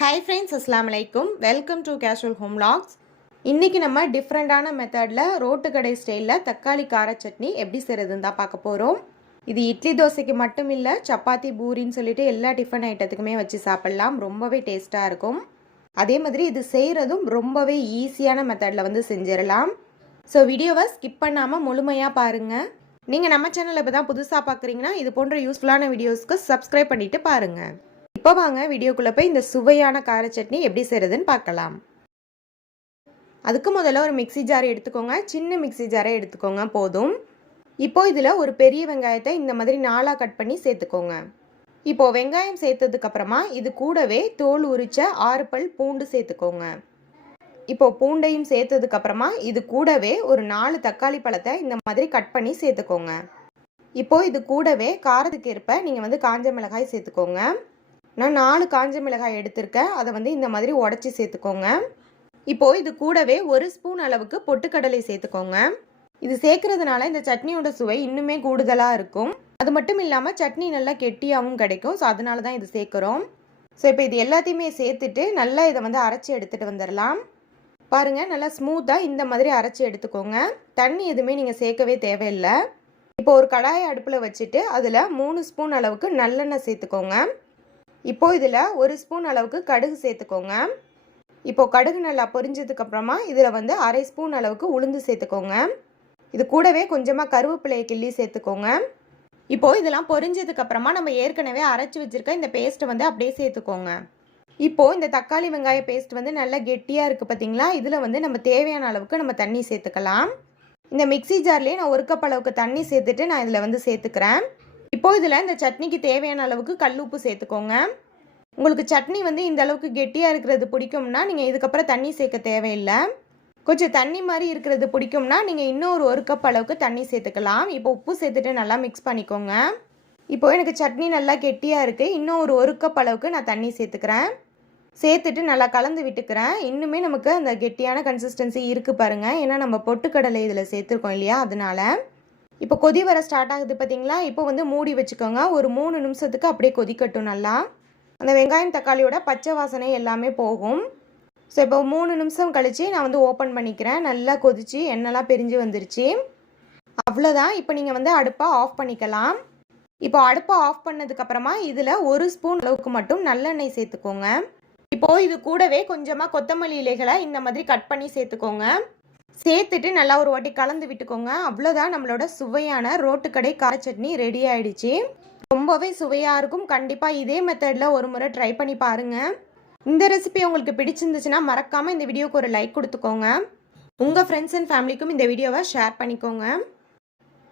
Hi friends, Assalamu alaikum. Welcome to Casual Home Vlogs. இன்னைக்கு நம்ம டிஃப்ரெண்டான மெத்தட்ல ரோட்டு கடை ஸ்டைல்ல தக்காளி கார சட்னி எப்படி செய்யறதுன்னு தான் பார்க்க போறோம். இது இட்லி தோசைக்கு மட்டும் இல்ல, சப்பாத்தி பூரின்னு சொல்லிட்டு எல்லா டிஃபன் ஐட்டத்துக்குமே வச்சு சாப்பிடலாம். ரொம்பவே டேஸ்டா இருக்கும். அதே மாதிரி இது செய்யறதும் ரொம்பவே ஈஸியான மெத்தட்ல செஞ்சிடலாம். ஸோ வீடியோவை ஸ்கிப் பண்ணாம முழுமையா பாருங்க. நீங்க நம்ம சேனலை இப்பதான் புதுசா பார்க்குறீங்கன்னா இது போன்ற யூஸ்ஃபுல்லான வீடியோஸ்க்கு சப்ஸ்கிரைப் பண்ணிட்டு பாருங்க. இப்போ வாங்க வீடியோக்குள்ளே போய் இந்த சுவையான கார சட்னி எப்படி செய்கிறதுன்னு பார்க்கலாம். அதுக்கு முதல்ல ஒரு மிக்சி ஜார் எடுத்துக்கோங்க. சின்ன மிக்சி ஜாரை எடுத்துக்கோங்க போதும். இப்போ இதில் ஒரு பெரிய வெங்காயத்தை இந்த மாதிரி 4ஆக கட் பண்ணி சேர்த்துக்கோங்க. இப்போது வெங்காயம் சேர்த்ததுக்கப்புறமா இது கூடவே தோல் உரிச்ச 6 பல் பூண்டு சேர்த்துக்கோங்க. இப்போது பூண்டையும் சேர்த்ததுக்கப்புறமா இது கூடவே ஒரு 4 தக்காளி பழத்தை இந்த மாதிரி கட் பண்ணி சேர்த்துக்கோங்க. இப்போது இது கூடவே காரத்துக்கு ஏற்ப நீங்கள் காஞ்ச மிளகாய் சேர்த்துக்கோங்க. நான் 4 காஞ்ச மிளகாய் எடுத்திருக்கேன். அதை இந்த மாதிரி உடச்சி சேர்த்துக்கோங்க. இப்போது இது கூடவே 1 ஸ்பூன் அளவுக்கு பொட்டுக்கடலை சேர்த்துக்கோங்க. இது சேர்க்கறதுனால இந்த சட்னியோட சுவை இன்னுமே கூடுதலாக இருக்கும். அது மட்டும் இல்லாமல் சட்னி நல்லா கெட்டியாகவும் கிடைக்கும். ஸோ அதனால தான் இது சேர்க்குறோம். ஸோ இப்போ இது எல்லாத்தையுமே சேர்த்துட்டு நல்லா இதை அரைச்சி எடுத்துகிட்டு வந்துடலாம். பாருங்கள், நல்லா ஸ்மூத்தாக இந்த மாதிரி அரைச்சி எடுத்துக்கோங்க. தண்ணி எதுவுமே நீங்கள் சேர்க்கவே தேவையில்லை. இப்போ ஒரு கடாயை அடுப்பில் வச்சுட்டு அதில் 3 ஸ்பூன் அளவுக்கு நல்லெண்ணெய் சேர்த்துக்கோங்க. இப்போ இதில் 1 ஸ்பூன் அளவுக்கு கடுகு சேர்த்துக்கோங்க. இப்போது கடுகு நல்லா பொரிஞ்சதுக்கப்புறமா இதில் 1/2 ஸ்பூன் அளவுக்கு உளுந்து சேர்த்துக்கோங்க. இது கூடவே கொஞ்சமாக கருவேப்பிலையை கிள்ளி சேர்த்துக்கோங்க. இப்போது இதெல்லாம் பொரிஞ்சதுக்கப்புறமா நம்ம ஏற்கனவே அரைச்சி வச்சுருக்க இந்த பேஸ்ட்டை அப்படியே சேர்த்துக்கோங்க. இப்போது இந்த தக்காளி வெங்காய பேஸ்ட் நல்லா கெட்டியாக இருக்குது பார்த்தீங்களா? இதில் நம்ம தேவையான அளவுக்கு நம்ம தண்ணி சேர்த்துக்கலாம். இந்த மிக்சி ஜார்லேயே நான் 1 கப் அளவுக்கு தண்ணி சேர்த்துட்டு நான் இதில் சேர்த்துக்கிறேன். இப்போது இதில் இந்த சட்னிக்கு தேவையான அளவுக்கு கல்லுப்பு சேர்த்துக்கோங்க. உங்களுக்கு சட்னி இந்த அளவுக்கு கெட்டியாக இருக்கிறது பிடிக்கும்னா நீங்கள் இதுக்கப்புறம் தண்ணி சேர்க்க தேவையில்லை. கொஞ்சம் தண்ணி மாதிரி இருக்கிறது பிடிக்கும்னா நீங்கள் இன்னும் 1 கப் அளவுக்கு தண்ணி சேர்த்துக்கலாம். இப்போ உப்பு சேர்த்துட்டு நல்லா மிக்ஸ் பண்ணிக்கோங்க. இப்போது எனக்கு சட்னி நல்லா கெட்டியாக இருக்குது. இன்னும் 1 கப் அளவுக்கு நான் தண்ணி சேர்த்துக்கிறேன். சேர்த்துட்டு நல்லா கலந்து விட்டுக்கிறேன். இன்னுமே நமக்கு அந்த கெட்டியான கன்சிஸ்டன்சி இருக்குது பாருங்கள். ஏன்னா நம்ம பொட்டுக்கடலை இதில் சேர்த்துருக்கோம் இல்லையா, அதனால. இப்போ கொதி வர ஸ்டார்ட் ஆகுது பார்த்தீங்களா? இப்போ மூடி வச்சுக்கோங்க. ஒரு 3 நிமிஷத்துக்கு அப்படியே கொதிக்கட்டும். நல்லா அந்த வெங்காயம் தக்காளியோட பச்சை வாசனை எல்லாமே போகும். ஸோ இப்போ 3 நிமிஷம் கழித்து நான் ஓப்பன் பண்ணிக்கிறேன். நல்லா கொதித்து எண்ணெய்லாம் பிரிஞ்சு வந்துருச்சு. அவ்வளோதான். இப்போ நீங்கள் அடுப்பை ஆஃப் பண்ணிக்கலாம். இப்போ அடுப்பை ஆஃப் பண்ணதுக்கப்புறமா இதில் 1 ஸ்பூன் அளவுக்கு மட்டும் நல்லெண்ணெய் சேர்த்துக்கோங்க. இப்போது இது கூடவே கொஞ்சமாக கொத்தமல்லி இலைகளை இந்த மாதிரி கட் பண்ணி சேர்த்துக்கோங்க. சேர்த்துட்டு நல்லா ஒரு வாட்டி கலந்து விட்டுக்கோங்க. அவ்வளோதான், நம்மளோட சுவையான ரோட்டு கடை கார சட்னி ரெடி ஆகிடுச்சு. ரொம்பவே சுவையாக இருக்கும். கண்டிப்பாக இதே மெத்தடில் ஒரு முறை ட்ரை பண்ணி பாருங்கள். இந்த ரெசிபி உங்களுக்கு பிடிச்சிருந்துச்சுன்னா மறக்காமல் இந்த வீடியோக்கு ஒரு லைக் கொடுத்துக்கோங்க. உங்கள் ஃப்ரெண்ட்ஸ் அண்ட் ஃபேமிலிக்கும் இந்த வீடியோவை ஷேர் பண்ணிக்கோங்க.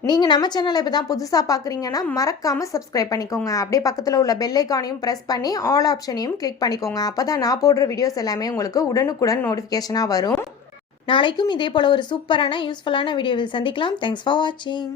நீங்கள் நம்ம சேனலை இப்போ தான் புதுசாக பார்க்குறீங்கன்னா மறக்காமல் சப்ஸ்கிரைப் பண்ணிக்கோங்க. அப்படியே பக்கத்தில் உள்ள பெல் ஐக்கானையும் ப்ரெஸ் பண்ணி ஆல் ஆப்ஷனையும் கிளிக் பண்ணிக்கோங்க. அப்போ தான் நான் போடுற வீடியோஸ் எல்லாமே உங்களுக்கு உடனுக்குடன் நோட்டிஃபிகேஷனாக வரும். நாளைக்கும் இதே போல் ஒரு சூப்பரான யூஸ்ஃபுல்லான வீடியோவில் சந்திக்கலாம். தேங்க்ஸ் ஃபார் வாட்சிங்.